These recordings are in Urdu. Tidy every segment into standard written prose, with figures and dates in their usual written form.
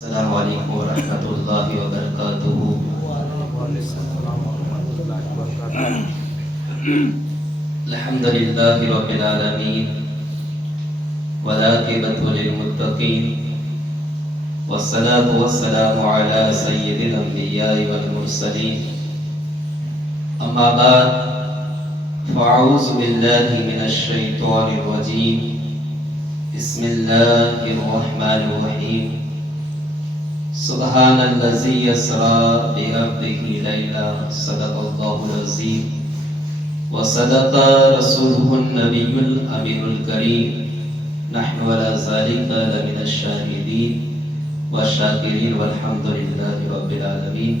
السلام علیکم ورحمۃ اللہ وبرکاتہ۔ الحمد للہ رب العالمین والعاقبۃ للمتقین والصلاة والسلام علی سید الانبیاء والمرسلین، اما بعد فاعوذ باللہ من الشیطان الرجیم، بسم اللہ الرحمن الرحیم۔ سبحان الذی اسریٰ بعبدہ لیلا، صدق اللہ العظیم وصدق رسولہ النبی الامین الکریم، نحن علی ذلک لمن الشاہدین والشاکرین والحمد للہ رب العالمین۔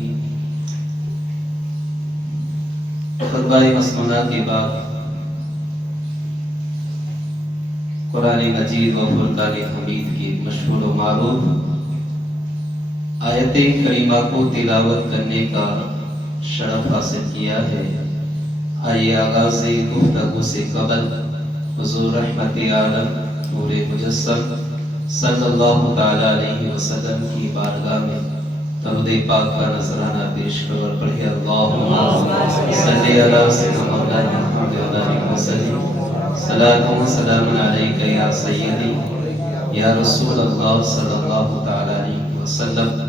خطبہ مسنونہ کے بعد قرآن مجید و فرقان حمید کی مشہور و معروف آیت کریمہ کو تلاوت کرنے کا شرف حاصل کیا ہے۔ آئیے آغاز گفتگو سے قبل حضور رحمت عالم نور مجسم صلی اللہ تعالی علیہ وسلم کی بارگاہ میں درود پاک کا نذرانہ پیش کرو اور پڑھے اللہم صلی علی سیدنا مولانا محمد علیہ وسلم، صلاۃ و سلام علیک یا سیدی یا رسول اللہ صلی اللہ تعالی علیہ وسلم۔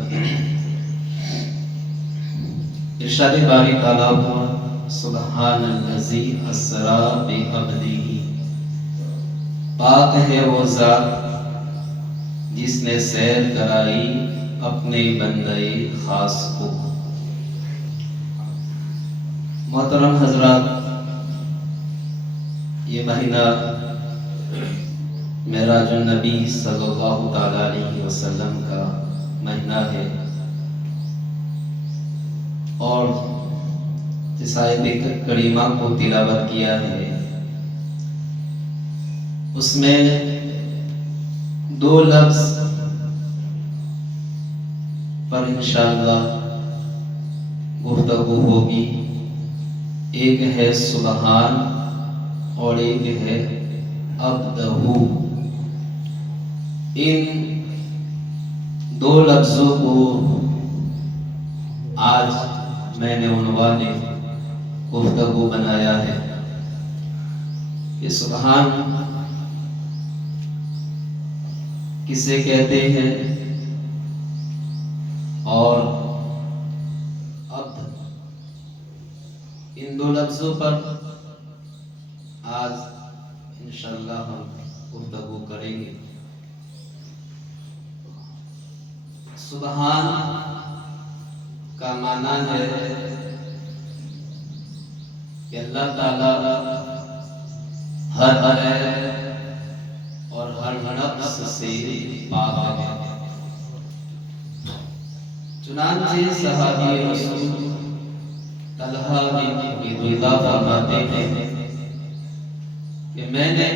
ارشاد باری تعالیٰ ہوا سبحان الذی اسریٰ بعبدہ، پاک ہے وہ ذات جس نے سیر کرائی اپنے بندے خاص کو۔ محترم حضرات، یہ مہینہ معراج النبی صلی اللہ تعالی علیہ وسلم کا مہینہ ہے، اور جس آیت کریمہ کو تلاوت کیا ہے اس میں دو لفظ پر انشاءاللہ گفتگو ہوگی، ایک ہے سبحان اور ایک ہے عبدہ۔ ان دو لفظوں کو آج میں نے عنوان گفتگو بنایا ہے کہ سبحان کسے کہتے ہیں اور عبد، ان دو لفظوں پر آج انشاءاللہ ہم گفتگو کریں گے۔ سبحان کا معنی ہے کہ اللہ تعالی ہر عیب اور ہر نقص سے پاک ہے۔ چنانچہ صحابی رسول طلحہ بن عبیدہ فرماتے ہیں کہ میں نے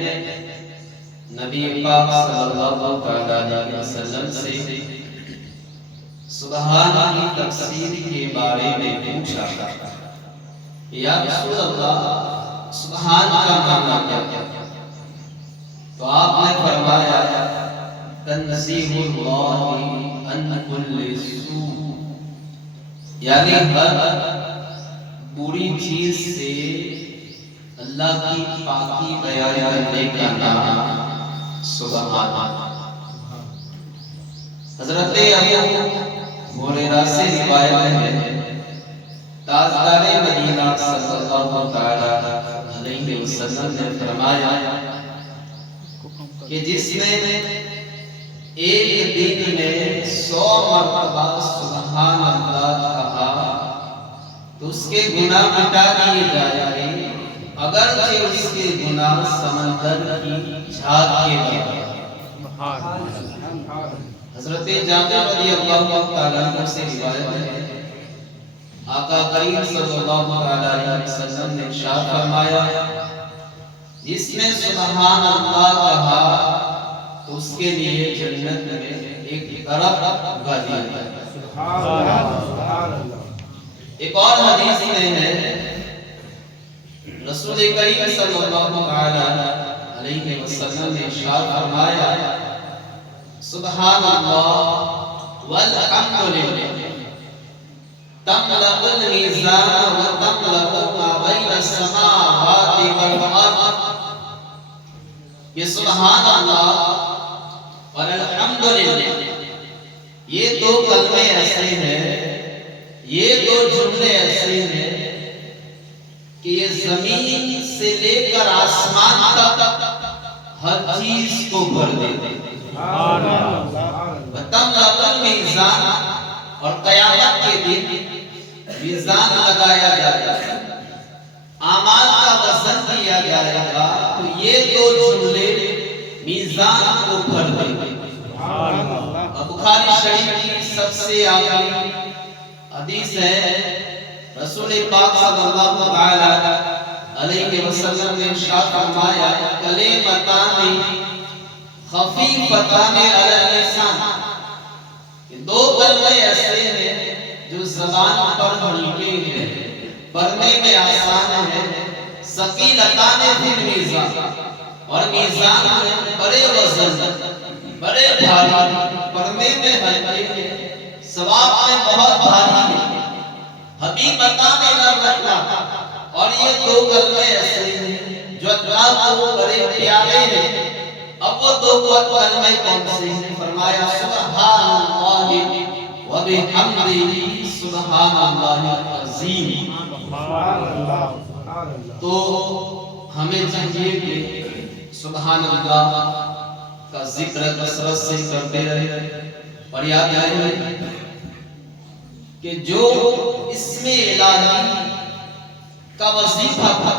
نبی پاک صلی اللہ علیہ وسلم سے سبحان کی تفسیر کے بارے میں پوچھا، یا رسول اللہ سبحان کا معنی کیا؟ تو آپ نے فرمایا تنزیہ اللہ عن کل سوء، یعنی ہر بری چیز سے اللہ کی پاکی بیان کرنے کا نام سبحان۔ حضرت ابو ہریرہ سے روایت ہے، تاجدار مدینہ صلی اللہ تعالی علیہ وسلم نے فرمایا کہ جس نے ایک دن میں 100 مرتبہ سبحان اللہ کہا تو اس کے گناہ مٹا دیے جائیں گے، اگرچہ اس کے گناہ سمندر کی جھاگ کے برابر۔ حضرت جابر رضی اللہ تعالیٰ عنہ سے روایت ہے، آقا کریم صلی اللہ علیہ وسلم نے ارشاد فرمایا جس نے سبحان اللہ کہا تو اس کے لیے جنت میں ایک طرف اگا دیا جائے۔ ایک اور حدیث میں ہے رسول کریم صلی اللہ علیہ وسلم نے ارشاد فرمایا سبحان اللہ والحمدللہ تملأ الميزان وتملأ ما بين السماوات والأرض. یہ سبحان اللہ اور الحمدللہ یہ دو کلمے ایسے ہیں، یہ دو جملے ایسے ہیں کہ یہ زمین سے لے کر آسمان تک ہر چیز کو بھر دیتے ہیں. وَتَمْلَأُ الْمِيزَانَ اور قیامت کے دن میزان لگایا جائے گا، اعمال کا وزن دیا جائے گا، تو یہ دو جملے میزان کو بھر دیں گے. بخاری شریف کی سب سے آخری حدیث ہے، رسول پاک صلی اللہ علیہ وسلم نے ارشاد فرمایا کلمتان خفیفتان علی اللسان، دو کلمے ایسے ہیں جو زبان پر ہلکے ہیں، پڑھنے میں آسان ہیں، ثقیلتان فی المیزان اور میزان میں بڑے وزن بڑے بھاری، پڑھنے میں ہلکے ہیں، ثواب میں بہت بھاری ہے. حبیبتان الی الرحمن اور یہ دو کلمے ایسے ہیں جو اللہ کو بڑے پیارے ہیں. اب وہ دو کلمے کون سے ہیں؟ فرمایا سبحان اللہ و بحمدہ سبحان اللہ العظیم. تو ہمیں چاہیے کہ سبحان اللہ کا ذکر کثرت سے کرتے رہے اور یاد رہے کہ جو اسم الہی کا وظیفہ تھا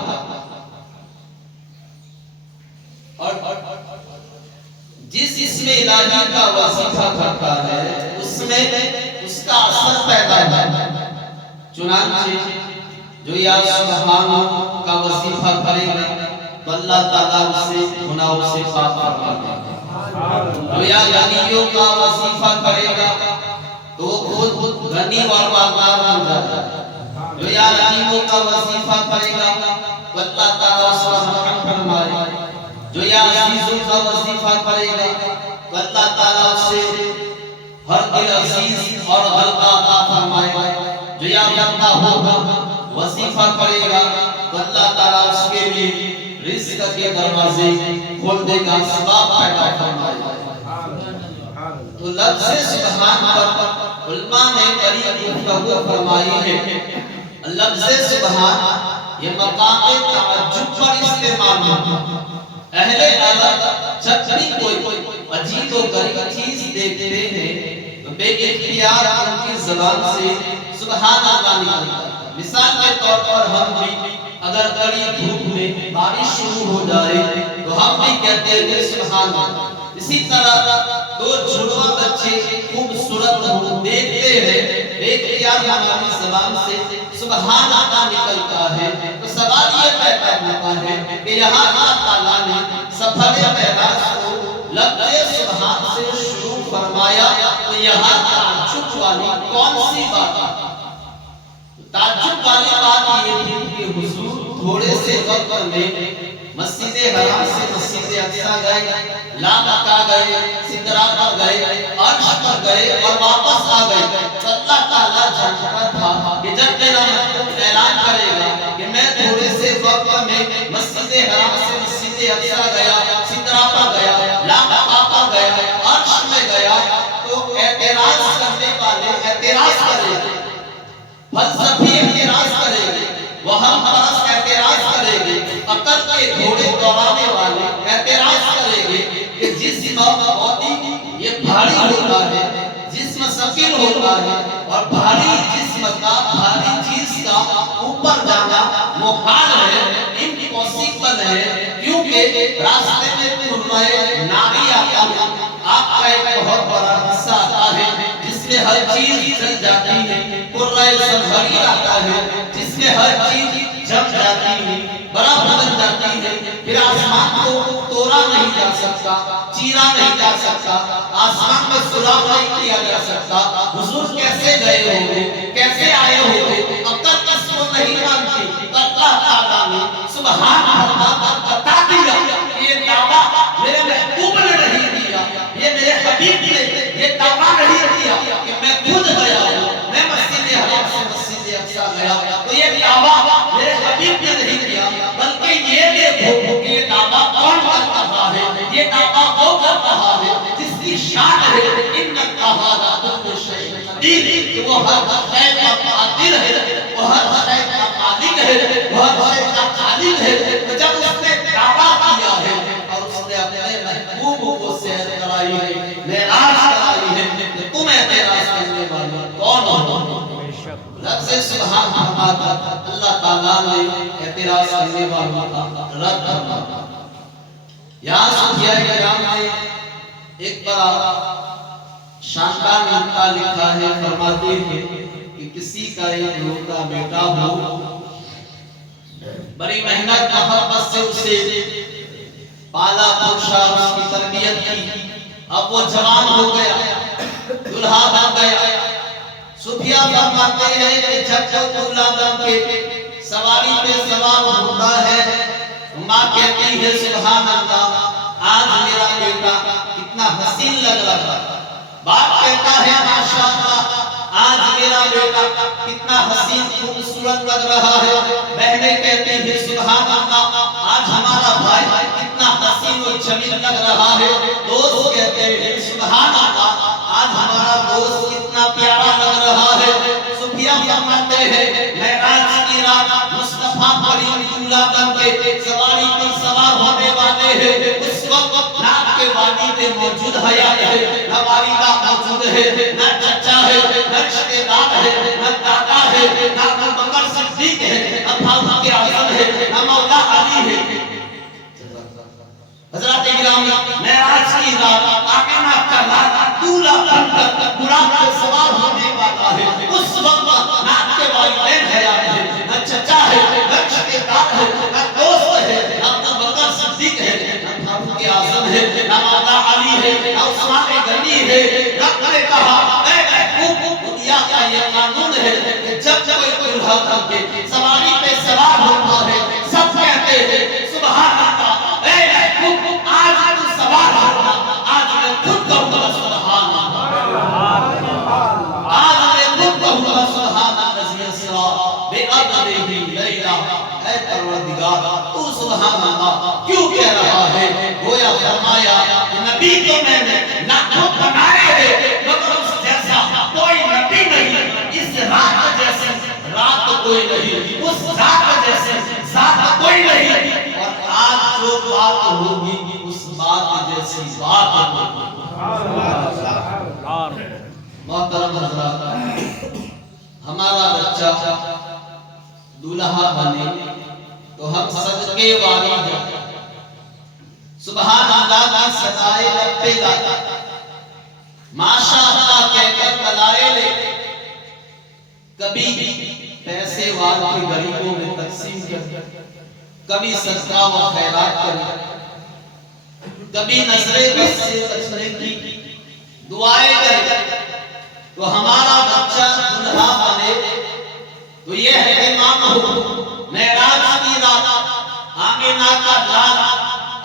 اور جس اسم الہی کا وظیفہ کرتا ہے اس میں اس کا اثر پیدا ہے. چنانچہ جو یا سبحان کا وظیفہ کرے گا تو اللہ تعالیٰ اسے گناہوں سے پاک فرماتا ہے. جو یا غنیوں کا وظیفہ کرے گا تو وہ خود غنی اور مالدار ہو جاتا ہے. جو یا غنیوں کا وظیفہ کرے گا تو اللہ تعالیٰ اس کا رحم فرمائے گا. جو یا عزیزوں کا وظیفہ کرے گا تو اللہ تعالیٰ اسے ہر دل عزیز اور غلبہ عطا فرمائے گا. جو یا بندہ ہوگا وظیفہ کرے گا تو اللہ تعالیٰ اس کے لیے رزق کے دروازے کھول دے گا، ثواب پیدا فرمائے گا. تو لفظ سبحان پر علماء نے بڑی گفتگو فرمائی ہے. لفظ سبحان یہ مقام تعجب پر استعمال ہے. اہل عرب جب بھی کوئی عجیب و غریب چیز دیکھتے ہیں تو بے اختیار ان کی زبان سے سبحان اللہ نکلتا ہے. مثال کے طور پر ہم بھی اگر کڑی دھوپ میں بارش شروع ہو جائے تو ہم بھی کہتے ہیں سبحان اللہ. اسی طرح دو جڑواں بچے خوبصورت ہو دیکھتے ہیں، بے اختیار ہماری زبان سے سبحان اللہ نکلتا ہے. تو سوال یہ پیدا ہوتا ہے کہ یہاں اللہ تعالیٰ نے سفر معراج کو لفظ سبحان سے شروع فرمایا تو یہاں تعجب والی کون سی بات ہے؟ تعجب والی بات یہ تھی کہ حضور تھوڑے سے وقت میں مسجد حرام سے مسجد اقصی گئے، لامکہ گئے، سدرہ پر گئے، عرش پر گئے اور واپس آ گئے. تو اللہ تعالیٰ جانتا تھا کہ جب میرا محبوب اعلان کرے گا کہ میں تھوڑے سے وقت میں مسجد حرام سے مسجد اقصی گیا، سدرہ پر گیا، لامکہ پر گیا، عرش میں گیا، تو اعتراض کرنے والے اعتراض کریں گے، فلسفی اعتراض کریں گے، وہاں پرست اعتراض کریں گے، عقل کے گھوڑے دوڑانے والے اعتراض کریں گے کہ جسم باڈی یہ بھاری ہوتا ہے، جسم ثقیل ہوتا ہے اور بھاری جسم کا بھاری چیز کا اوپر جانا محال ہے، امپوسیبل ہے، کیونکہ راستے میں ترمائے ناری آتا ہے، آپ کا ایک بہت بڑا حصہ آتا ہے جس میں ہر چیز چل جاتی ہے، قرآن سنبھری آتا ہے جس میں ہر چیز جم جاتی ہے، بڑا بدل جاتی ہے، پھر آسمان کو توڑا نہیں جا سکتا، چیرا نہیں جا سکتا، آسمان میں سراغ نہیں کیا جا سکتا. حضور کیسے گئے ہوئے، کیسے آئے ہوئے، عقل کس کو نہیں مانتی. اللہ تعالیٰ نے سبحان اللہ بتا دیا. یہ دعویٰ میرے محبوب نے نہیں دیا، یہ میرے حبیب نے یہ دعویٰ نہیں کیا کہ میں خود گیا ہوں، میں مسجد حرام سے مسجد اقصی گیا، تو یہ دعویٰ میرے حبیب نے نہیں کیا، بلکہ یہ دیکھو کہ یہ دعویٰ کون کر رہا ہے؟ یہ دعویٰ وہ کر رہا ہے جس کی شان ہے ان اللہ کل شیء قدیر، وہ ہر شے کا قادر ہے، وہ ہر شے کا مالک ہے، وہ ہر شے کا خالق ہے۔ تو جب اس نے دعویٰ کیا ہے اور اس نے اپنے محبوب کو سیر کرائی ہے، معراج کرائی ہے، تو تم اعتراض کرنے والے کون ہو؟ رب سے سبحان اللہ تعالیٰ نے اعتراض کرنے والوں کا رد کرنا۔ یہاں صوفیاء کرام نے ایک بڑا شاندار نکتہ لکھا ہے، فرماتے ہیں کہ کسی کا ایک روتا بیٹا ہو، بڑی محنت محبت سے اسے پالا پوشا، اس کی تربیت کی، اب وہ جوان ہو گیا، دلہا بن گیا۔ صوفیاء فرماتے ہیں کہ جب دلہا بن کے سواری پہ سوار ہوتا ہے، ماں کہتی ہے سبحان اللہ، آج میرا بیٹا کتنا حسین لگ رہا ہے۔ باپ کہتا ہے ماشاءاللہ، آج میرا بیٹا کتنا حسین خوبصورت لگ رہا ہے۔ بہنیں کہتی ہیں سبحان اللہ، آج ہمارا بھائی کتنا حسین و جمیل لگ رہا ہے۔ دوست کہتے ہیں سبحان اللہ، آج ہمارا دوست کتنا پیارا لگ رہا ہے۔ صوفیاء فرماتے ہیں معراج کی رات مصطفیٰ کریم دلہا بن کے سواری پر سوار ہونے والے ہیں، اس وقت نہ کے والد موجود حیات ہے، نہ والدہ موجود ہے، نہ چچا ہے، نہ رشتے دار ہے، نہ دادا ہے، نہ ابوبکر صدیق ہے، نہ فاروق اعظم ہے، نہ مولا علی ہے۔ حضرات گرامی، معراج کی رات آمنہ کا لال دولہا بن کر براق پر سوار ہونے والا ہے، اس وقت نہ کے والدین حیات ہے، نہ چچا ہے، نہ رشتے دار ہے، نہ دوست ہے، نہ ابوبکر صدیق ہے، نہ فاروق اعظم ہے، نہ مولا علی ہے، نہ عثمان غنی ہے۔ رب نے کہا اے محبوب، دنیا کا یہ قانون ہے کہ جب کوئی دلہا بن کے سواری پہ سوار ہوتا ہے، سب کہتے ہیں سبحان اللہ، اے محبوب آج تو سوار ہونا، آج میں خود کہوں گا سبحان اللہ، آج میں خود کہوں گا سبحان الذی اسریٰ بعبدہ لیلا۔ اے پروردگار تو سبحان اللہ کیوں کہہ رہا ہے؟ گویا فرمایا نبی تو میں نے لاکھوں بنائے ہیں، مگر اس جیسا کوئی نبی نہیں، اس رات جیسے رات کوئی نہیں، اس ذات جیسے ذات کوئی نہیں، اور آج جو بات ہوگی اس بات جیسی بات ہوگی۔ محترم حضرات، ہمارا بچہ دلہا بنے تو ہم صدقے والی جاتا، سبحان اللہ کی صدائے لب پہ لاتا، ماشاءاللہ کہہ کر بلائے لے، کبھی پیسے والے غریبوں میں تقسیم کر، کبھی صدقہ و خیرات کر، کبھی نظر بس سے بچنے کی دعائیں کر۔ تو ہمارا بچہ دلہا بنے تو یہ ہے امام ہو۔ معراج کی رات آمنہ کا لال،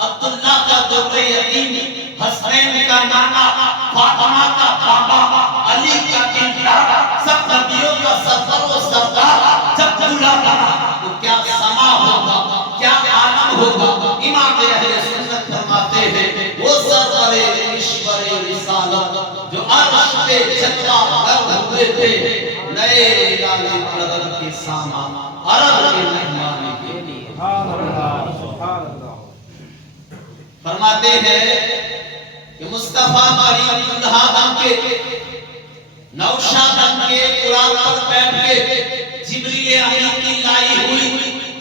عبداللہ کا در یتیم، حسنین کا نانا، فاطمہ کا بابا، علی کا انتار، سب نبیوں کا سفر و سردار جب دلہا بنا تو کیا سما ہوگا، کیا عالم ہوگا۔ امام اہل سنت فرماتے ہیں وہ سرور ایشور رسالت جو عرش پہ جلوہ گر ہوئے تھے، نئے لال پرد کے ساما عرب کے مہمان کے لیے۔ فرماتے ہیں کہ مصطفیٰ کریم دلہا بن کے، نوشہ بن کے، قرآن پر بیٹھ کے، جبریل امین کی لائی ہوئی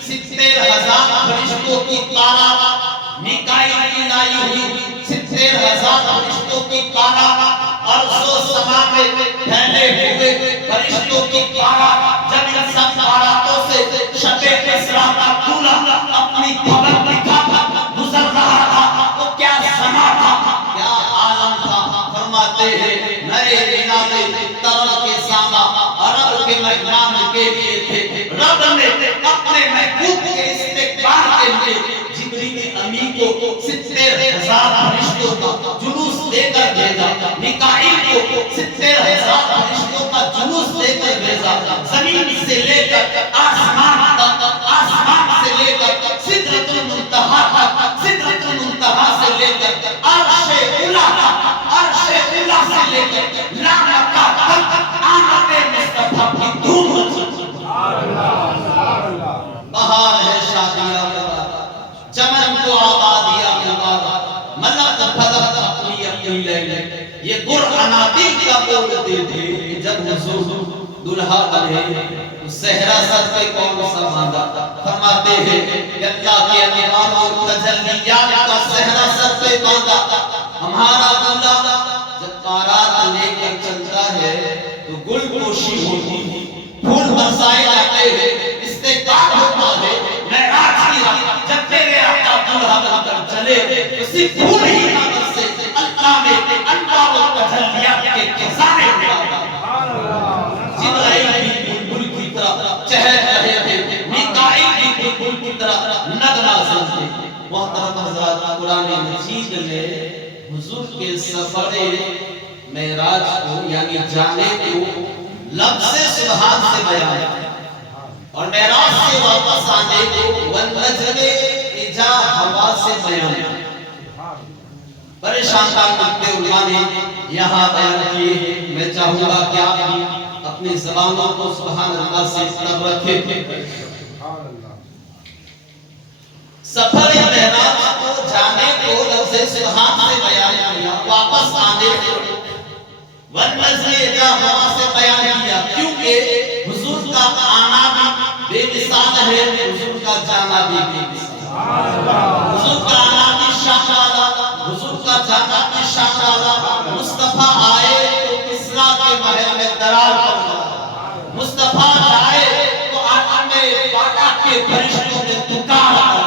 70,000 فرشتوں کی تعداد، میکائیل کی لائی ہوئی 70,000 فرشتوں کی تعداد، عرش و سما میں پھیلے ہوئے فرشتوں کی تعداد، جب ان سب تعدادوں سے شب اسراء کا دلہا اپنی خبر دکھا تھا، گزر رہا تھا، تو کیا سما تھا، کیا عالم تھا۔ فرماتے ہیں نئے نالے ترل کے ساما عرب کے مہمان کے لیے تھے، رب نے اپنے محبوب کے استقبال کے لیے جبریل امین کو 70,000 فرشتوں کا جلوس دے کر بھیجا، میکائیل کو فیضا زمین سے لے کر آسمان تک، آسمان سے لے کر سدرۃ المنتہا تک، سدرۃ المنتہا سے لے کر عرش اولی تک، عرش اولی سے لے کر لامکہ تک آمد مصطفیٰ کی دھوم مچی۔ بہار ہے شادیاں مبارک، چمن کو آبادیاں مبارک، ملک پھلک اپنی اپنی لے، یہ قرآناتی کا بولتے تھے جب حضور دلہا بنے تو صحرا سر پہ کون سا باندھا؟ فرماتے ہیں کہ اللہ کے انوار اور تجلیات کا صحرا سر پہ باندھا۔ ہمارا دلہا جب بارات لے کر چلتا ہے تو گل پوشی ہوتی ہے، پھول برسائے جاتے ہیں، استقبال ہوتا ہے۔ معراج کی رات جب تیرے آقا دلہا بن کر چلے تو صرف پھول ہی نہ برسے، اللہ میں انوار و تجلیات کے خزانے ہوا۔ جبرائیل بھی بلبل کی طرح چہل رہے تھے، میکائیل بھی بلبل کی طرح نغمہ سنتے۔ محترم حضرات، قرآن مجید نے حضور کے سفر معراج کو یعنی جانے کو لفظ سبحان سے بیان اور معراج سے واپس آنے کو والنجم اذا ہوا سے بیان۔ پریشان کرتے علماء نے یہاں بیان کیے ہیں، میں چاہوں گا کہ آپ بھی اپنی زبانوں کو سبحان اللہ سے تب رکھیں۔ سفر معراج کو جانے کو لفظ سبحان سے بیان کیا، واپس آنے کو والنجم اذا ہوا سے بیان کیا، کیونکہ حضور کا آنا بھی بے مثال ہے، حضور کا جانا بھی بے مثال ہے۔ حضور کا آنا بھی شان والا، حضور کا جانا بھی شان والا۔ مصطفیٰ آئے تو کسریٰ کے محل میں درار پڑا، مصطفیٰ جائے تو عالم بالا کے فرشتوں میں پکار آیا،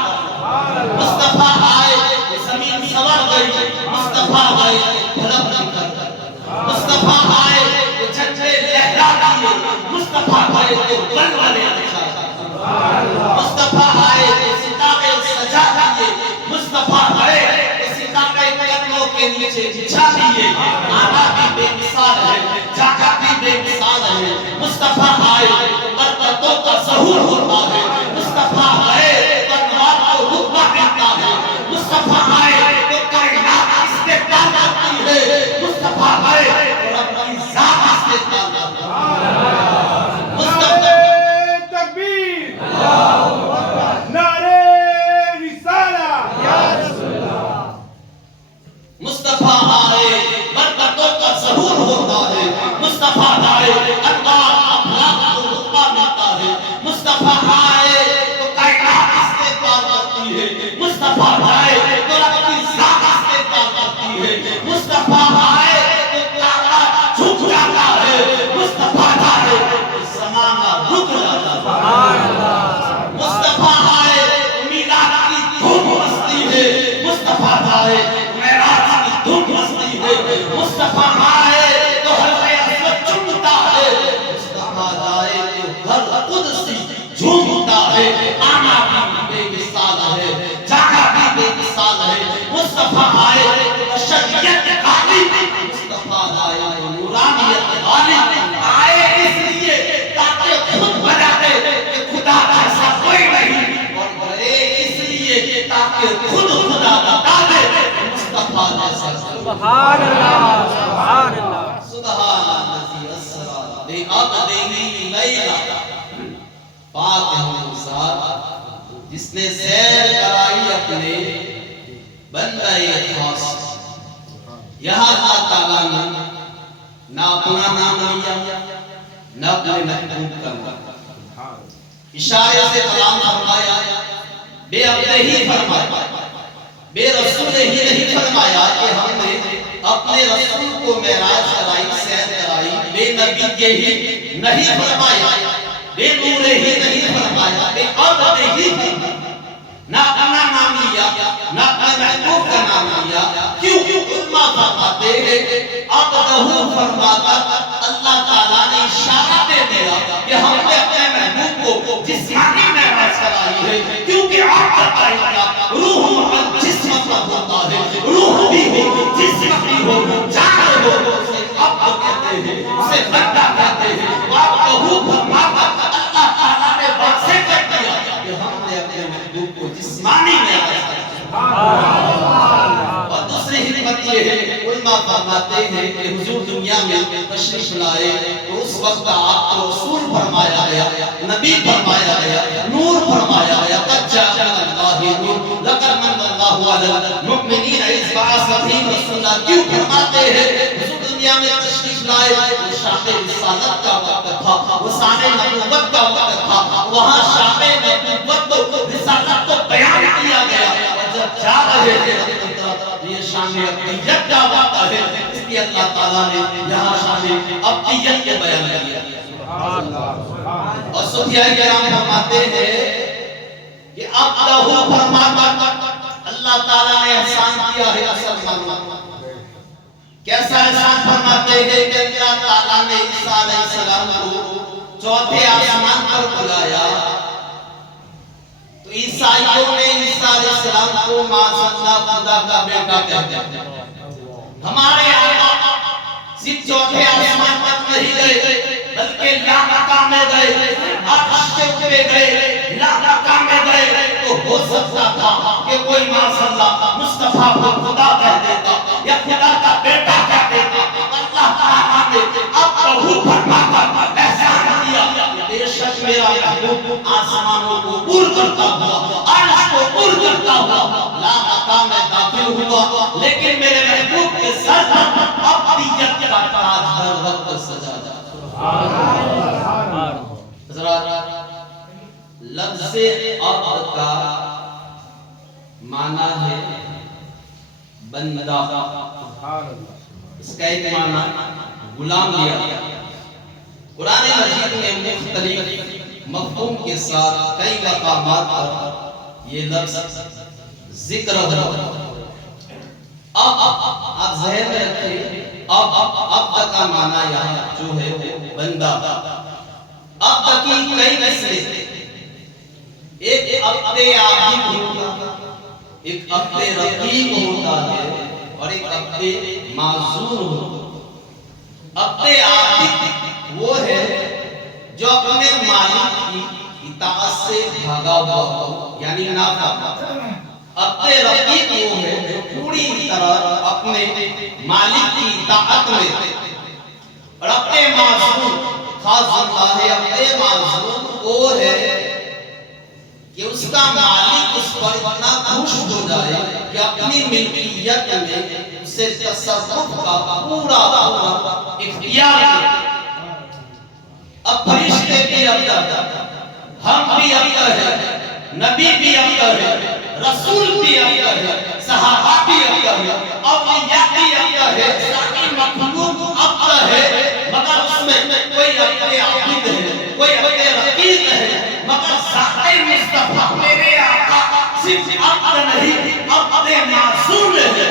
مصطفیٰ آئے تو زمین سنور گئی، مصطفیٰ آئے تو بھلک نکل، مصطفیٰ آئے تو جھنڈے لہرا دیے، مصطفیٰ آئے تو بلبلے اچھا، مصطفیٰ آئے تو ستارے سجا دیے، مصطفیٰ آئے تو ستارے قدموں کے نیچے بچھا دیے۔ آنا بھی بے مثال ہے، جانا بھی بے مثال ہے۔ مصطفیٰ آئے تو برکتوں کا ظہور ہوتا ہے، مصطفیٰ آئے تو انوار کو رتبہ ملتا ہے، مصطفیٰ آئے تو کائنات استقبال کرتی ہے، مصطفیٰ آئے اور اپنی ذات استقبال کرتا ہے۔ مصطفیٰ تکبیر، نعرے رسالہ، مصطفیٰ آئے برکتوں کا ظہور ہوتا ہے، مصطفیٰ آئے انوار افلاک کو رتبہ ملتا ہے، مصطفیٰ آئے تو کائنات استقبال کرتی ہے، مصطفیٰ آئے تو اپنی ذات استقبال کرتی ہے، مصطفیٰ آئے تو کعبہ جھک جاتا ہے، مصطفیٰ آئے تو زمانہ رک جاتا ہے، مصطفیٰ آئے تو میلاد کی دھوم بستی ہے، مصطفیٰ آئے معراج کی دھوم بستی ہے، مصطفیٰ آئے تو حلقے اسود چمتا ہے، مصطفیٰ آئے تو ہر قدسی جھومتا ہے۔ آنا بھی بے مثال ہے، جانا بھی بے مثال ہے۔ مصطفیٰ آئے تو بشریت غالب، مصطفیٰ آئے تو نورانیت غالب، آئے اس لیے تاکہ خود بتا دے کہ خدا جیسا کوئی نہیں، اور گئے اس لیے تاکہ خود خدا بتا دے مصطفیٰ جیسا کوئی نہیں۔ سبحان اللہ، سبحان اللہ۔ سبحان الذی اسریٰ بعبدہ لیلا، پاک ہے وہ ذات جس نے سیر کرائی اپنے بندہ خاص۔ یہاں اللہ تعالیٰ نے نہ اپنا نام لیا نہ اپنے محبوب کا نام، اشارے سے کلام فرمایا، بے عبدہ ہی فرمایا، بے رسول ہی نہیں فرمایا کہ ہم نے اپنے رسول کو معراج کرائی، سیر کرائی، بے نبی کے ہی نہیں فرمایا، بے نور ہی نہیں فرمایا، بے عبد ہی فرمایا، نہ اپنا نام لیا نہ اپنے محبوب کا نام لیا۔ کیوں علماء فرماتے ہیں عبدہ فرما کر اللہ تعالیٰ نے اشارہ دے دیا کہ ہم نے اپنے محبوب کو جسمانی معراج کرائی ہے، کیونکہ عبد کا اطلاق روح اور جسم پر ہوتا ہے، روح بھی ہو جسم بھی ہو جان ہو، اسے عبد کہتے ہیں، اسے بندہ کہتے ہیں۔ عبدہ اور دوسری حکمت یہ ہے علماء فرماتے ہیں کہ حضور دنیا میں تشریف لائے تو اس وقت آپ کو رسول فرمایا گیا، نبی فرمایا گیا، نور فرمایا گیا، قد جاءکم اللہ نور لقد من اللہ علی المؤمنین اذ بعث فیہم رسولا، کیوں فرماتے ہیں حضور دنیا میں تشریف لائے؟ وہ شاہ رسالت کا وقت تھا، وہ سان نبوت کا وقت تھا، وہاں شاہ نبوت کو رسالت کو بیان کیا گیا، اور جب جا رہے تھے یہ شان ابدیت کا وقت ہے، اس لیے اللہ تعالیٰ نے یہاں شان ابدیت کے بیان کیا۔ اور صوفیاء کرام فرماتے ہیں کہ اب لہو فرماتا اللہ تعالیٰ نے احسان کیا ہے اصل فرماتا، کیسا احسان فرماتے ہیں کہ اللہ تعالیٰ نے عیسیٰ علیہ السلام کو چوتھے آسمان پر بلایا تو عیسائیوں نے عیسیٰ علیہ السلام کو معاذ خدا کا بیٹا کہتے ہیں۔ ہمارے آقا صرف چوتھے آسمان تک نہیں گئے بلکہ لا مقام میں گئے، عرش کے اوپر گئے، لا مقام میں گئے، تو ہو سکتا تھا کہ کوئی معاذ اللہ مصطفیٰ کو خدا کہہ دیتا یا خدا کا بیٹا کہہ دیتا۔ اللہ تعالیٰ نے اب بہو فرما کر احسان کیا، بے شک میرا محبوب آسمانوں کو عبور کرتا ہوا، عرش کو عبور کرتا ہوا، لا مقام میں داخل ہوا، لیکن میرے محبوب کے سر پر ابدیت کا تاج ہر وقت سجا جاتا۔ حضرات، لفظ عبد کا معنی ہے بندہ، اس کا ایک معنی غلام لیا گیا۔ قرآن مجید میں مختلف مفہوم کے ساتھ کئی مقامات پر یہ لفظ ذکر ہوا۔ اب آپ ذہن میں رکھیں، اب کا معنی یہاں جو ہے وہ بندہ۔ اب کی کئی قسمیں، ایک عبد عابد ہوتا، ایک عبد رقیب ہوتا ہے اور ایک عبد معذور ہوتا۔ عبد عابد وہ ہے جو اپنے مالک کی اطاعت سے بھاگا ہوا ہو، یعنی نافرمان۔ عبد رقیب وہ ہے جو پوری طرح اپنے مالک کی اطاعت میں، اور عبد معذور خاص اللہ ہے، عبد معذور وہ ہے کہ اس کا مالک اس پر اتنا خوش ہو جائے کہ اپنی ملکیت میں اسے تصرف کا پورا اختیار ہے۔ اب فرشتے بھی عبد ہیں، ہم بھی عبد ہیں، نبی بھی عبد ہے، رسول بھی عبد ہے، صحابہ بھی عبد ہے، اولیاء بھی عبد ہے، ساری مخلوق عبد ہے، مگر اس میں کوئی عبد عابد ہے، کوئی عبد رقیب ہے، مگر ذات مصطفیٰ میرے آقا صرف عبد نہیں، عبد معصوم ہے۔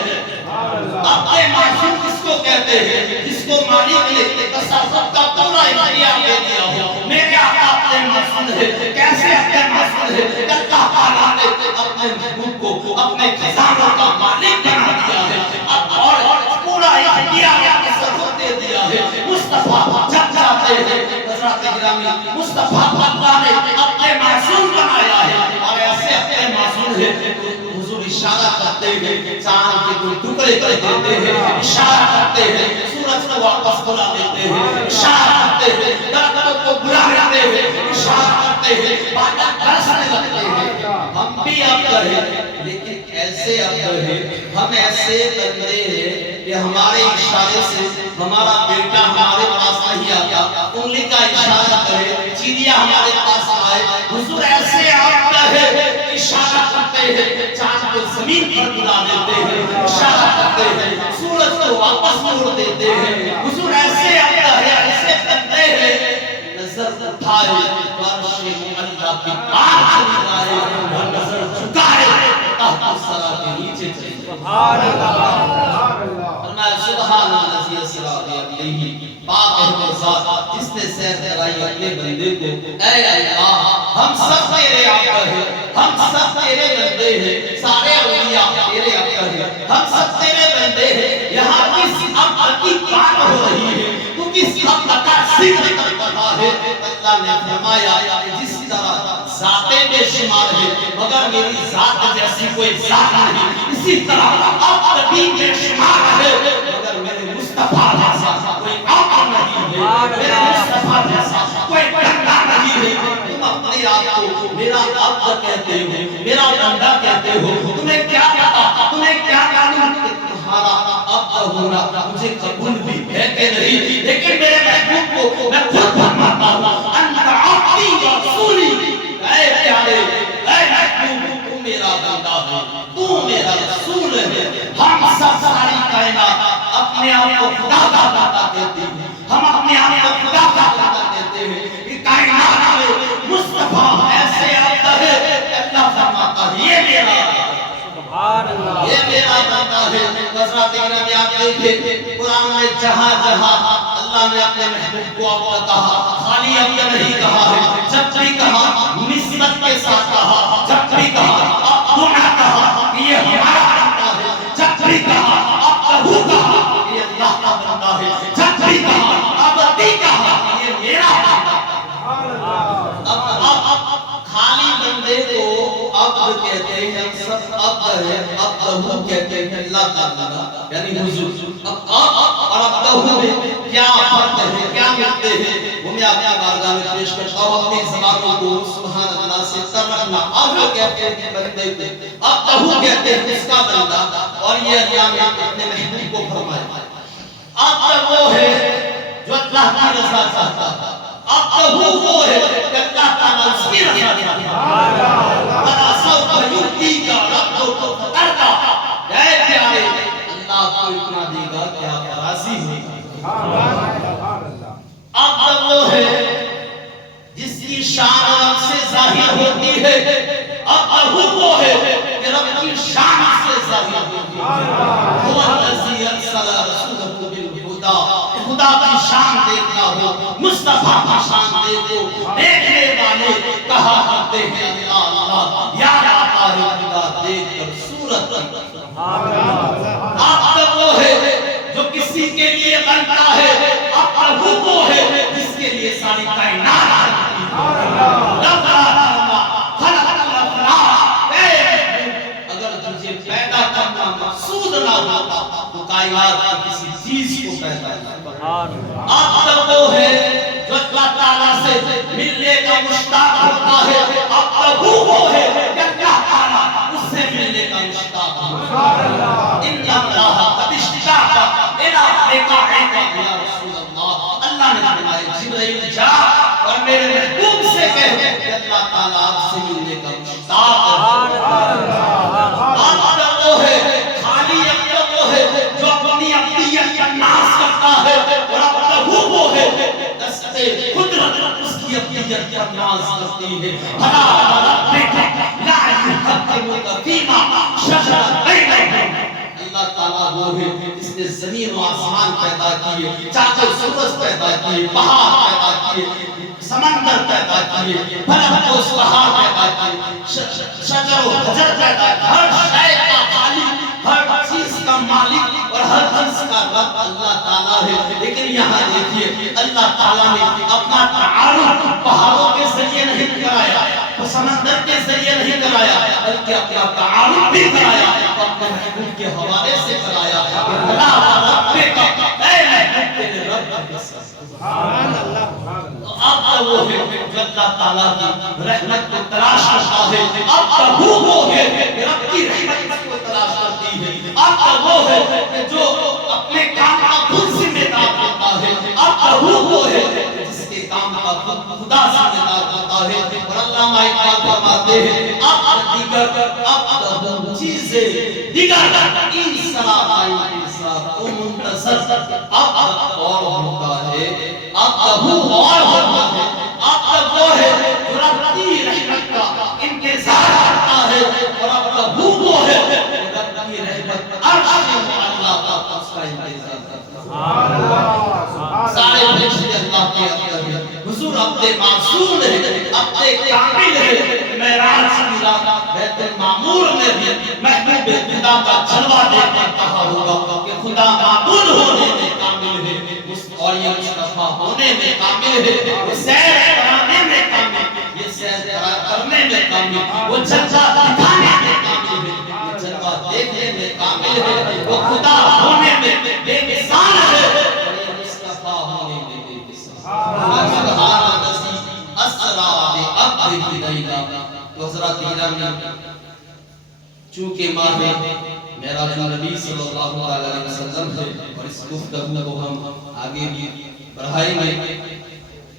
عبد معصوم کس کو کہتے ہیں؟ جس کو مالک نے تصرف کا پورا اختیار دے دیا ہو۔ میرے آقا عبد معصوم ہے، کیسے عبد معصوم ہے؟ اللہ تعالیٰ نے اپنے محبوب کو اپنے خزانوں کا مالک بنا دیا ہے اور پورا اختیار تصرف دے دیا ہے۔ مصطفیٰ جب جاتے ہیں، حضرات گرامی، مصطفیٰ اللہ نے عبد معصوم بنایا ہے، اور ایسے عبد معصوم ہے حضور اشارہ کرتے ہیں، چاند کے دو ٹکڑے کر دیتے ہیں، اشارہ کرتے ہیں، سورج کو واپس بلا دیتے ہیں، اشارہ کرتے ہیں، درختوں کو بلا دیتے ہیں، اشارہ کرتے ہیں، بادل برسنے لگتے ہیں۔ ہم بھی عبد ہیں، لیکن ایسے عبد ہیں، ہم ایسے بندے ہیں کہ ہمارے اشارے سے ہمارا بیٹا ہمارے پاس نہیں آتا، انگلی کا اشارہ کرے چڑیا ہمارے پاس آئے۔ حضور ایسے عبد ہیں، اشارہ کرتے ہیں، چاند کو زمین پر بلا دیتے ہیں، اشارہ کرتے ہیں، سورج کو واپس موڑ دیتے ہیں۔ حضور ایسے عبد ہیں، ایسے بندے ہیں، نظر اٹھائے عرش اللہ کی پار چلی جائے اور نظر جھکائے تحت الثری کے نیچے چلی جائے۔ سبحان اللہ، فرمایا سبحان الذی اسری بعبدہ، پاک ہے وہ ذات جس نے سیر کرائی اپنے بندے کو۔ اے اللہ، ہم سب تیرے عبد ہیں، ہم سب تیرے بندے ہیں، سارے اولیاء تیرے عبد ہیں، ہم سب تیرے بندے ہیں۔ یہاں کس عبد کی بات ہو رہی ہے؟ تو کس عبد کا ذکر کر رہا ہے؟ اللہ نے فرمایا کہ جس طرح ذاتیں بے شمار ہے مگر میری ذات جیسی کوئی ذات نہیں، اسی طرح عبد بھی بے شمار ہے مگر میرے مصطفیٰ جیسا کوئی عبد نہیں ہے، میرے مصطفیٰ جیسا کوئی بندہ نہیں ہے۔ تم اپنے آپ کو میرا عبد کہتے ہو، میرا بندہ کہتے ہو، تمہیں کیا پتا، تمہیں کیا معلوم کہ تمہارا عبد ہونا مجھے قبول بھی ہے کہ نہیں، لیکن میرے محبوب کو میں خود فرماتا ہوں انت عبدی و رسولی، اے پیارے اے محبوب تو میرا بندہ ہے، تو میرا رسول ہے۔ ہم سب ساری کائنات اپنے آپ کو خدا کا بندہ کہتے ہیں، ہم اپنے آپ کو خدا کا بندہ کہتے ہیں، کہ کائنات میں مصطفیٰ ایسے عبد ہے، اللہ فرماتا ہے یہ میرا یہ میرا بندہ ہے۔ حضرات اکرام آپ دیکھیں قرآن میں جہاں جہاں اللہ نے اپنے محبوب کو عبد کہا، خالی عبد نہیں کہا ہے، جب بھی کہا نسبت کے ساتھ کہا، جب بھی کہا عبدنا کہا کہ یہ ہمارا بندہ ہے، جب بھی کہا عبدہو کہا کہ یہ اللہ کا بندہ ہے، جب بھی کہا عبدی کہا کہ یہ میرا بندہ ہے۔ اب خالی بندے کو عبد کہتے ہیں، سب عبد ہے، عبدہو کہتے ہیں اللہ کا بندہ یعنی حضور۔ اور عبدہو میں کیا فرق ہے، کیا ملتے ہیں، وہ میں آپ کی بارگاہ میں پیش کرتا ہوں۔ اپنی زبانوں کو سبحان اللہ سے ترکنا، عبد کہتے ہیں بندے کو، عبدہو کہتے ہیں اس کا بندہ، اور یہ اللہ نے اپنے محبوب کو فرمایا۔ عبد وہ ہے جو اللہ کی رضا چاہتا ہے، عبدہو وہ ہے کہ اللہ تعالیٰ اس کی رضا چاہتا ہے۔ بڑا سوف یؤتی کا ربک فترضیٰ، اے پیارے اللہ کو اتنا دے گا کہ آپ راضی ہوگا۔ عبد وہ ہے جس کی شان رب سے ظاہر ہوتی ہے، عبدہو وہ ہے کہ رب کی شان سے ظاہر ہوتی ہے۔ هو الذی ارسل رسولہ بالہدی، خدا کی شان دیکھنا ہو، مصطفیٰ کی شان دیکھو، دیکھنے والے کہا کرتے ہیں اللہ اللہ، یاد آتا ہے خدا دیکھ کر صورت۔ عبد وہ ہے جو کسی کے لیے بنتا ہے، عبدہو وہ ہے جس کے لیے ساری کائنات بنتی ہے۔ اگر تجھے پیدا کرنا مقصود نہ ہوتا تو کائنات کی کسی چیز کو پیدا کرتا۔ عبد وہ ہے جو اللہ تعالیٰ سے ملنے کا مشتاق ہوتا ہے، عبدہو وہ ہے کہ اللہ تعالیٰ اس سے ملنے کا مشتاق ہوتا ہے۔ ان اللہ قد اشتاق الى لقائک یا رسول اللہ، اللہ نے فرمایا جبرائیل جا اور میرے محبوب سے کہہ کہ اللہ تعالیٰ آپ سے ملنے کا مشتاق ہے۔ عبد وہ ہے خالی عبد وہ ہے جو اپنی عبدیت کا ناز کرتا ہے، اور عبدہو وہ ہے دستے قدرت اس کی عبدیت کا ناز کرتی ہے۔ بھلا ربک لا یحکمک فیما شجر بینہم، اللہ تعالیٰ وہ ہے جس نے زمین و آسمان پیدا کیے، چاند و سورج پیدا کیے، پہاڑ پیدا کیے، سمندر پیدا کیے، فلک و سبحان پیدا کیے، شجر و حجر پیدا کیے، ہر شے کا خالق، ہر چیز کا مالک اور ہر چیز کا رب اللہ تعالیٰ ہے۔ لیکن یہاں دیکھیے اللہ تعالیٰ نے اپنا تعارف پہاڑوں کے ذریعے نہیں کرایا، سمندر کے ذریعے نہیں کرایا، بلکہ اپنا تعارف بھی کرایا، اپنے محبوب کے حوالے سے کرایا۔ اللہ رب کا اے محبوب تیرے رب کا قسم، سبحان اللہ۔ عبد وہ ہے جو اللہ تعالیٰ کی رحمت کو تلاش کرتا ہے، عبدہو وہ ہے کہ رب کی رحمت کو تلاش کرتی ہے، عبد وہ ہے کہ جو اپنے کام کا خود ذمہ دار ہوتا ہے، عبدہو وہ ہے جس کے کام کا خدا ذمہ دار ہوتا ہے۔ اور علامہ اقبال فرماتے ہیں عبد دیگر عبدہو چیزیں دیگر انصراف انصراف و منتظر، عبد اور ہوتا ہے، عبدہو اور ہوتا ہے۔ عبد وہ ہے جو رب کی رحمت کا انتظار کرتا ہے، اور عبدہو وہ ہے جو رب کی رحمت عرش اللہ کا اس کا انتظار کرتا ہے۔ سارے فرشتے اللہ کے عبد ہیں، حضور عبد معصوم ہے، عبد کامل ہے۔ معراج کی رات بیت المعمور میں بھی محبوب خدا کا جلوہ دیکھ کر کہا ہوگا کہ خدا معبود ہونے میں کامل ہے، اور یہ مصطفیٰ ہونے میں کامل ہے، وہ سیر کرانے میں کامل ہے، یہ سیر کرنے کامل، وہ جلوہ دکھانے میں کامل ہے، وہ جلوہ دیکھنے میں کامل ہے، وہ خدا ہونے میں بے مثال ہے، اور یہ مصطفیٰ ہونے میں بے مثال ہے۔ سبحان الذی اسریٰ بعبدہ لیلا۔ تو حضرات گرامی، چونکہ ماہ معراج النبی صلی اللہ علیہ وسلم ہے اور اس گفتگو کو ہم آگے بھی بڑھائیں گے۔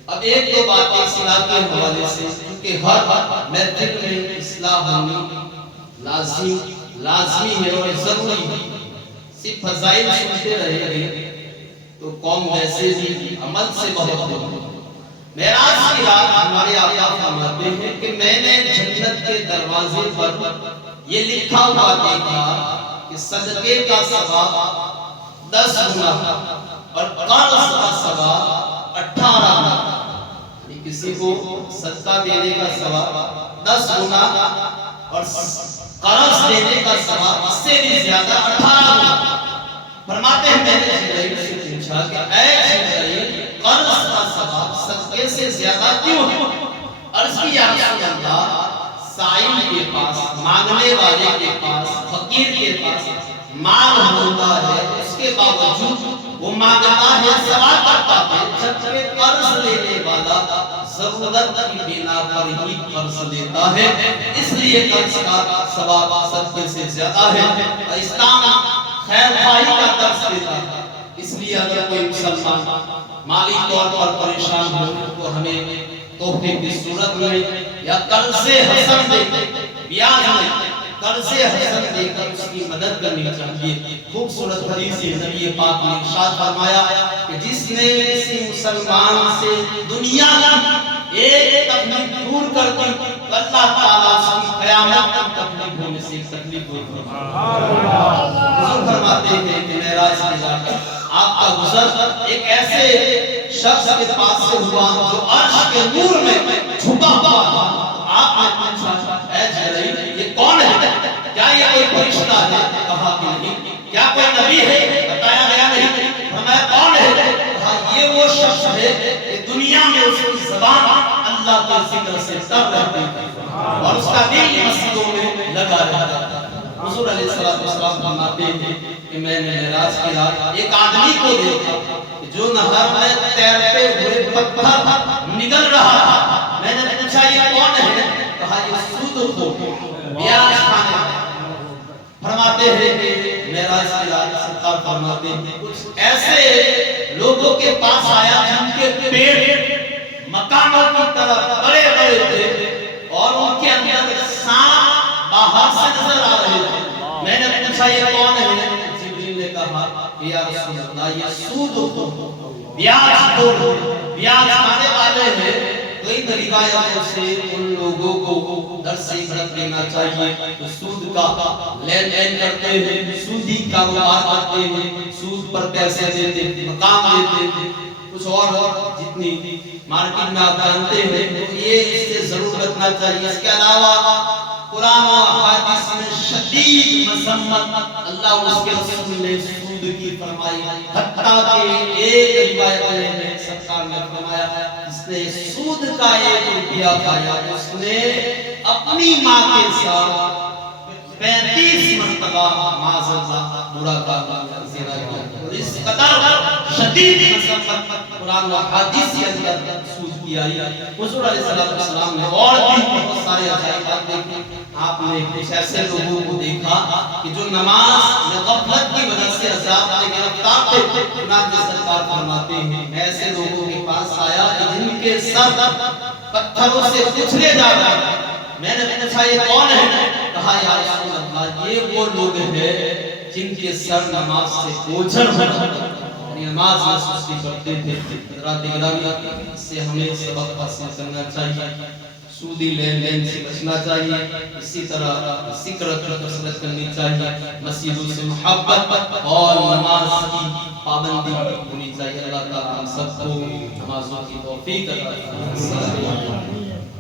اب ایک دو باتیں اصلاح کے حوالے سے، کیونکہ ہر محفل میں اصلاح ہونی لازمی ہے اور ضروری ہے۔ صرف فضائل سنتے رہے تو قوم ویسے بھی عمل سے بہت دور۔ معراج کی رات ہمارے آقا فرماتے ہیں کہ میں نے جنت کے دروازے پر یہ لکھا ہوا دیکھا کہ صدقے کا ثواب 10 گنا اور قرض کا ثواب 18 گنا، یعنی کسی کو صدقہ دینے کا ثواب 10 گنا اور قرض دینے کا ثواب اس سے بھی زیادہ 18 گنا۔ فرماتے ہیں میں نے جبرائیل سے پوچھا کہ اے جبرائیل، قرض کا ثواب صدقے سے زیادہ کیوں ہے؟ عرض کی یا رسول اللہ، سائل کے پاس، مانگنے والے کے پاس، فقیر کے پاس مال ہوتا ہے، اس کے باوجود وہ مانگتا ہے، سوال کرتا ہے، جبکہ قرض لینے والا ضرورت کی بنا پر ہی قرض لیتا ہے، اس لیے قرض کا ثواب صدقے سے زیادہ ہے۔ اسلام خیر خواہی کا درس دیتا ہے، اس لیے اگر کوئی مسلمان مالی طور پر پریشان ہو تو ہمیں تحفے کی صورت میں یا قرض حسن دے بیاج میں قرض حسن دے کر اس کی مدد کرنی چاہیے۔ خوبصورت حدیث نبی پاک نے ارشاد فرمایا کہ جس نے کسی مسلمان سے دنیا کی ایک تکلیف دور کر دی، اللہ تعالیٰ اس کی قیامت کی تکلیفوں میں سے ایک تکلیف دور کرتا ہے۔ حضور فرماتے ہیں کہ معراج کی رات آپ کا گزر ایک ایسے شخص کے پاس سے ہوا جو عرش کے نور میں چھپا ہوا تھا۔ آپ نے پوچھا اے جبرائیل، یہ کون ہے؟ کیا یہ کوئی فرشتہ ہے؟ کہا کہ نہیں۔ کیا کوئی نبی ہے؟ بتایا گیا نہیں۔ فرمایا کون ہے؟ کہا یہ وہ شخص ہے کہ دنیا میں اس کی زبان اللہ کے ذکر سے تر رہتی ہے اور اس کا دل مسجدوں میں لگا رہتا ہے۔ حضور علیہ السلام فرماتے ہیں کہ میں نے معراج کی رات ایک آدمی کو دیکھا جو نہر میں تیرتے ہوئے پتھر نگل رہا تھا۔ میں نے پوچھا یہ کون ہے؟ کہا یہ سود خور بیاج کھانے والا۔ فرماتے ہیں کہ معراج کی رات سرکار فرماتے ہیں کچھ ایسے لوگوں کے پاس آیا جن کے پیٹ مکانوں کی طرح بڑے بڑے تھے اور ان کے اندر سانپ باہر سے نظر آ رہے تھے۔ میں نے پوچھا یہ کون ہے؟ جبریل نے کہا یا رسول اللہ یہ سود خور بیاج خور بیاج کھانے والے ہیں۔ کئی روایتوں سے ان لوگوں کو درس عبرت لینا چاہیے جو سود کا لین دین کرتے ہیں، سودی کاروبار کرتے ہیں، سود پر پیسے دیتے ہیں، مقام دیتے ہیں، کچھ اور جتنی مارکیٹ میں آپ جانتے ہیں، تو یہ اس سے ضرور بچنا چاہیے۔ اس کے علاوہ قرآن و احادیث میں شدید مذمت اللہ اور اس کے رسول نے سود کی فرمائی، حتیٰ کہ ایک روایت میں سرکار نے فرمایا جس نے سود کا 1 روپیہ کھایا اس نے اپنی ماں کے ساتھ 35 مرتبہ معاذ اللہ برا کام زنا کیا۔ اس قدر شدید مذمت قرآن و حدیث کے اندر سود کی آئی۔ حضور علیہ السلام نے اور بھی بہت سارے عجائبات دیکھے۔ آپ نے کچھ ایسے لوگوں کو دیکھا کہ جو نماز یا غفلت کی وجہ سے عذاب میں گرفتار تھے، چنانچہ سرکار فرماتے ہیں ایسے لوگوں کے پاس آیا کہ جن کے سر پتھروں سے کچلے جا رہے ہیں۔ میں نے پوچھا یہ کون ہے؟ کہا یا رسول اللہ یہ وہ لوگ ہیں جن کے سر نماز سے بوجھل ہو جاتا ہے، نماز میں سستی کرتے تھے۔ حضرات گرامی، اس سے ہمیں سبق حاصل کرنا چاہیے، سودی لین دین سے بچنا چاہیے، اسی طرح ذکر کی کثرت کرنی چاہیے، مسجدوں سے محبت اور نماز کی پابندی ہونی چاہیے۔ اللہ تعالیٰ ہم سب کو نمازوں کی توفیق عطا فرمائے۔